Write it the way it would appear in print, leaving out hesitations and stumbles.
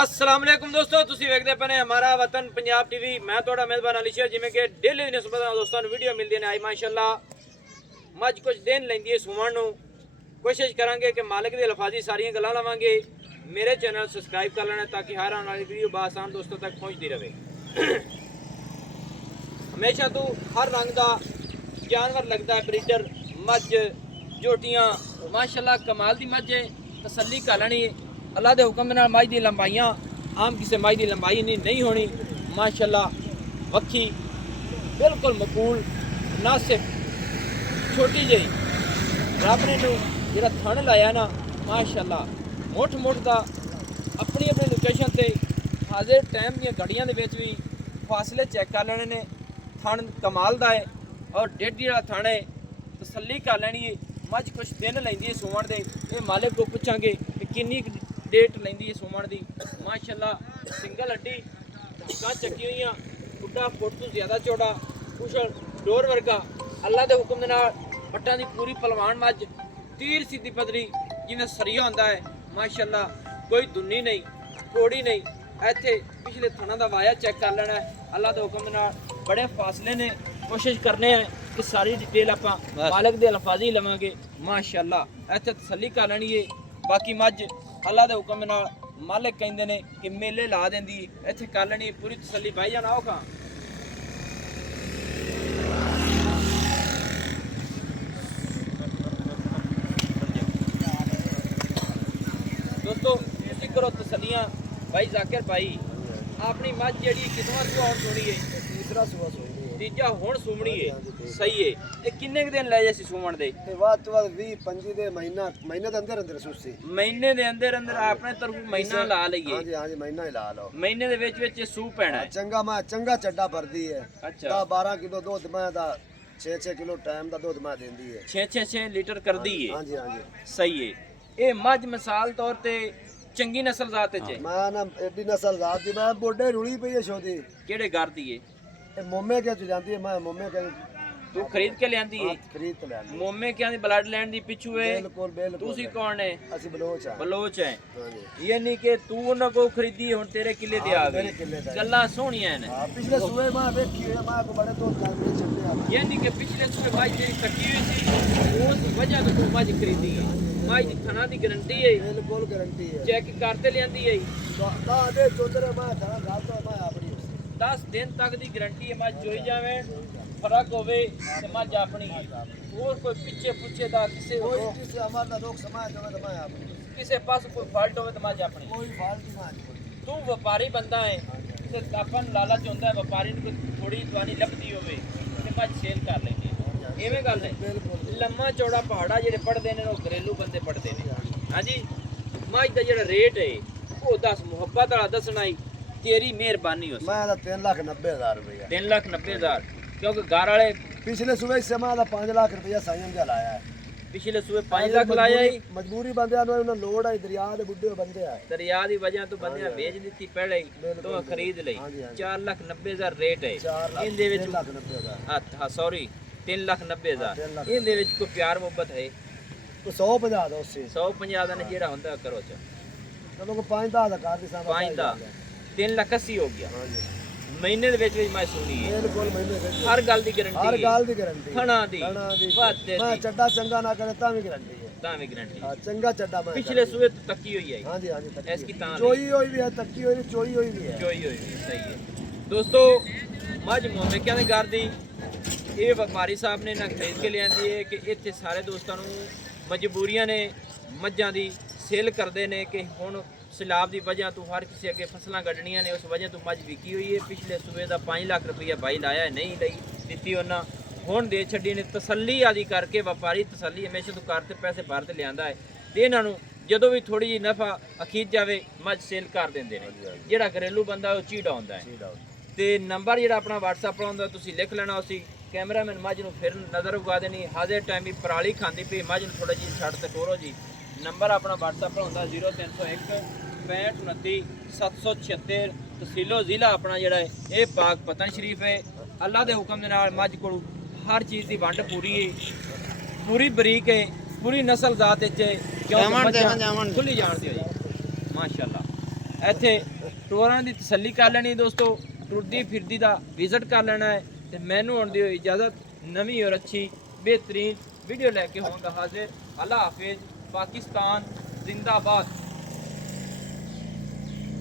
अस्सलाम वालेकुम दोस्तों, ਤੁਸੀਂ ਵੇਖਦੇ ਪਏ ਹਮਾਰਾ ਵਤਨ ਪੰਜਾਬ ਟੀਵੀ। ਮੈਂ ਤੁਹਾਡਾ ਮੇਜ਼ਬਾਨ ਅਲੀ ਸ਼ੇਰ। ਜਿਵੇਂ ਕਿ ਡੇਲੀ ਦੀ ਨਿਸਬਤ ਨਾਲ ਦੋਸਤਾਂ ਨੂੰ ਵੀਡੀਓ ਮਿਲਦੀ ਨੇ, ਆਈ ਮਾਸ਼ਾਅੱਲਾ ਮੱਝ ਕੁਝ ਦਿਨ ਲੈਂਦੀ ਹੈ ਸੁਮਣ ਨੂੰ। ਕੋਸ਼ਿਸ਼ ਕਰਾਂਗੇ ਕਿ ਮਾਲਕ ਦੇ ਅਲਫਾਜ਼ੀ ਸਾਰੀਆਂ ਗੱਲਾਂ ਲਵਾਂਗੇ। ਮੇਰੇ ਚੈਨਲ ਸਬਸਕ੍ਰਾਈਬ ਕਰ ਲੈਣਾ ਤਾਂ ਕਿ ਹਰ ਆਉਣ ਵਾਲੀ ਵੀਡੀਓ ਬਾਸਾਨ ਦੋਸਤੋਂ ਤੱਕ ਪਹੁੰਚਦੀ ਰਹੇ। ਹਮੇਸ਼ਾ ਤੋਂ ਹਰ ਰੰਗ ਦਾ ਜਾਨਵਰ लगता है, ब्रीडर मझ झोटियां माशाअल्लाह कमाल दी मझ है। तसल्ली कर लेनी अल्लाह के हुक्म नाल मझ दी लंबाइयां आम किसी मझ दी लंबाई नहीं होनी। माशाअल्लाह वक्खी बिल्कुल मकूल मुनासिब छोटी जी रब ने जो थण लाया ना माशाअल्लाह मुठ का अपनी अपनी लोकेशन से हाजिर टाइम दी घड़ियां दे विच भी फासले चेक कर लेने ने। थण कमाल दा है और डेढ़ जो थण है तसल्ली कर लैनी है। मझ कुछ दिन लेंदी है सुमण दे। ये मालिक को पूछांगे कि किन्नी डेट लेंदी है सुमण दी। माशाअल्लाह सिंगल हड्डी कां चक्की हुई बुढ़ा फुट तो ज़्यादा चौड़ा कुशल डोर वर्गा अल्लाह के हुक्म दे नाल पट्टां दी पूरी पलवान मझ तीर सीधी पदरी जिवें सरिया होंदा है। माशाअल्लाह कोई दुन्नी नहीं कोड़ी नहीं। इत्थे पिछले थणा दा वाया चेक कर लेना है। अल्लाह के हुक्म दे नाल बड़े फासले ने कोशिश करने हैं कि सारी डिटेल आप मालिक के अल्फाजी लवांगे। माशाअल्लाह इत्थे तसल्ली कर लेनी है। बाकी मझ अल्लाह के हुक्म नाल मालिक कहंदे ने कि मेले ला देंदी इत्थे कर लेनी पूरी तसल्ली। भाई जान आओ खां दोस्तों तुसीं करो तसल्लियां। भाई जाकिर भाई अपनी मझ जिहड़ी किस्मत सुआ और सुनी है तीसरा सुबह सोई तीजा हुण सुमणी है सही है। ये किन्ने दिन ले जासी सुमण दे? ते वाद तो वाद 20-25 दे महीना दे अंदर सुसी महीने दे अंदर अपने तरफ महीना ला लईए। हां जी महीना ही ला लो। महीने दे विच सू पैना है। चंगा चड्डा भरदी है। अच्छा 12 किलो दूध मैं दा 6 किलो टाइम दा दूध मैं देंदी है। 6 लीटर कर दी है। हां जी सही है। ये मझ मिसाल तौर ते चंगी नस्ल जात च मैं ना एडी नस्ल जात दी मैं बोडे रुली पई है छोदी। केड़े घर दी है? ए मोमे के च जांदी है। मैं मोमे के तू खरीद के लियांदी है? खरीद के लियांदी। मोमे क्या दी ब्लड लैंड दी पिछू है? बिल्कुल तुसी कौन है? असि बलोच है। बलोच है। हां जी यानी कि तू उन्हां को खरीदी हुण तेरे किले ते आ गई। गल्लां सोहणियां ने। हां पिछले सुबह मैं देखी है मैं को बड़े दूध जांदे चलते आ। यानी कि पिछले सुबह मझ जी कटी हुई सी उस वजह तो तू मझ खरीदी है। मझ दी थना दी गारंटी है? बिल्कुल गारंटी है। चेक करते लियांदी है? दा दे चोदरे मैं थना गाल तो मैं अपनी 10 दिन तक दी गारंटी है। मझ चोई जावे फर्क होवे ते मझ अपनी है। और कोई पिछे पुछे दा किसे कोई किसी हमारा लोग समाज होवे तो मैं अपनी किसे पास कोई फॉल्ट होवे तो मझ अपनी। कोई फालतू ना तू व्यापारी बंदा है ते अपन लालच होंदा है व्यापारी को थोड़ी दवानी लभदी होवे ते मझ सेल कर लेंगे। इवें गल है। बिल्कुल लम्मा चौड़ा पहाड़ा जेडे पढ़ते हैं वो घरेलू बंदे पढ़ते हैं। हाँ जी मझ का जो रेट है वो दस मुहब्बत वाला दसना ही तेरी मेहरबानी हो। मैं 3,90,000 रुपया 3,90,000 क्योंकि घर वाले पिछले सुबह से मैं 5 लाख रुपया संयम जा लाया है। पिछले सुबह 5 लाख लाया ही मजबूरी बंदे उन्हें लोड है दरिया के बुढ़े बंदे है दरिया की वजह तो बंदे बेच दी पहले ही तो खरीद ली। 4,90,000 रेट है। 4,90,000 हाँ सॉरी 3,90,000 इहदे विच कोई प्यार मोहब्बत है? तो 150 दो 150 ਦਾ ਨੇ ਜਿਹੜਾ ਹੁੰਦਾ ਕਰੋ ਚ चलो को 5 दा कर दी सा 5 ਦਾ 3,80,000 ਹੋ ਗਿਆ। हां जी महीने ਦੇ ਵਿੱਚ ਮੈਂ ਸੁਣੀ ਹੈ बिल्कुल महीने से हर गल ਦੀ ਗਾਰੰਟੀ हर गाल दी गारंटी थणा दी वाते मैं चड्डा चंगा ना करे ता भी गारंटी है। ਤਾਂ ਵੀ ਗਾਰੰਟੀ हां चंगा चड्डा मैं पिछले सूबे तो तक्की हुई है। हां जी इसकी तां चोई हुई भी है तक्की हुई चोई हुई भी है। चोई हुई भी सही है। दोस्तों मझ मोमेकिਆਂ ਦੇ ਘਰ ਦੀ ਇਹ ਵਪਾਰੀ ਸਾਹਿਬ ਨੇ ਨਾ ਖਰੀਦ ਕੇ ਲਿਆਂਦੀ ਹੈ ਕਿ ਇੱਥੇ ਸਾਰੇ ਦੋਸਤਾਂ ਨੂੰ ਮਜਬੂਰੀਆਂ ਨੇ ਮੱਝਾਂ ਦੀ ਸੇਲ ਕਰਦੇ ਨੇ ਕਿ ਹੁਣ ਸੈਲਾਬ ਦੀ ਵਜ੍ਹਾ ਤੋਂ ਹਰ ਕਿਸੇ ਅੱਗੇ ਫਸਲਾਂ ਕੱਢਣੀਆਂ ਨੇ ਉਸ ਵਜ੍ਹਾ ਤੋਂ ਮੱਝ ਵਿਕੀ ਹੋਈ ਹੈ। ਪਿਛਲੇ ਸੂਬੇ ਦਾ 5 ਲੱਖ ਰੁਪਈਆ ਭਾਈ ਲਾਇਆ ਨਹੀਂ ਲਈ ਦਿੱਤੀ ਉਹਨਾਂ ਹੁਣ ਦੇ ਛੱਡੀ ਨੇ। ਤਸੱਲੀ ਆਦੀ ਕਰਕੇ ਵਪਾਰੀ ਤਸੱਲੀ ਹਮੇਸ਼ਾ ਤੋਂ ਕਰ ਤੇ ਪੈਸੇ ਭਰ ਤੇ ਲਿਆਂਦਾ ਹੈ ਤੇ ਇਹਨਾਂ ਨੂੰ ਜਦੋਂ ਵੀ ਥੋੜੀ ਜਿਹੀ ਨਫਾ ਅਖੀਰ ਜਾਵੇ ਮੱਝ ਸੇਲ ਕਰ ਦਿੰਦੇ ਨੇ। ਜਿਹੜਾ ਘਰੇਲੂ ਬੰਦਾ ਉਹ ਚੀੜਾ ਹੁੰਦਾ ਹੈ ਤੇ ਨੰਬਰ ਜਿਹੜਾ ਆਪਣਾ WhatsApp ਪਰ ਆਉਂਦਾ ਤੁਸੀਂ ਲਿਖ ਲੈਣਾ। ਅਸੀਂ ਕੈਮਰਾਮੈਨ ਮੱਝ ਨੂੰ ਫਿਰ ਨਜ਼ਰ ਉਗਾ ਦੇਣੀ ਹਾਜ਼ਰ ਟਾਈਮ ਵੀ ਪਰਾਲੀ ਖਾਂਦੀ ਪਈ ਮੱਝ ਨੂੰ ਥੋੜਾ ਜਿਹੀ ਛੱਡ ਤੇ ਟੋਰੋ ਜੀ। ਨੰਬਰ ਆਪਣਾ WhatsApp ਪਰ ਹੁੰਦਾ 0301 65 29 776 ਤਹਿਸੀਲੋ ਜ਼ਿਲ੍ਹਾ ਆਪਣਾ ਜਿਹੜਾ ਹੈ ਇਹ ਪਾਕ ਪਤਨ ਸ਼ਰੀਫ ਹੈ। ਅੱਲਾ ਦੇ ਹੁਕਮ ਦੇ ਨਾਲ ਮੱਝ ਕੋਲ ਹਰ ਚੀਜ਼ ਦੀ ਵੰਡ ਪੂਰੀ ਹੈ पूरी बरीक है, पूरी नस्ल जात खुली जानते हो जी माशाल्लाह। ਇੱਥੇ ਟੋਰਾਂ ਦੀ ਤਸੱਲੀ ਕਰ ਲੈਣੀ ਦੋਸਤੋ, ਟੁਰਦੀ ਫਿਰਦੀ ਦਾ ਵਿਜ਼ਿਟ ਕਰ ਲੈਣਾ ਹੈ। ਤੇ ਮੈਨੂੰ ਹੁਣ ਦਿਓ ਇਜਾਜ਼ਤ, ਨਵੀਂ ਔਰ ਅੱਛੀ बेहतरीन वीडियो लेके होंगे हाजिर। अल्लाह हाफिज। पाकिस्तान जिंदाबाद।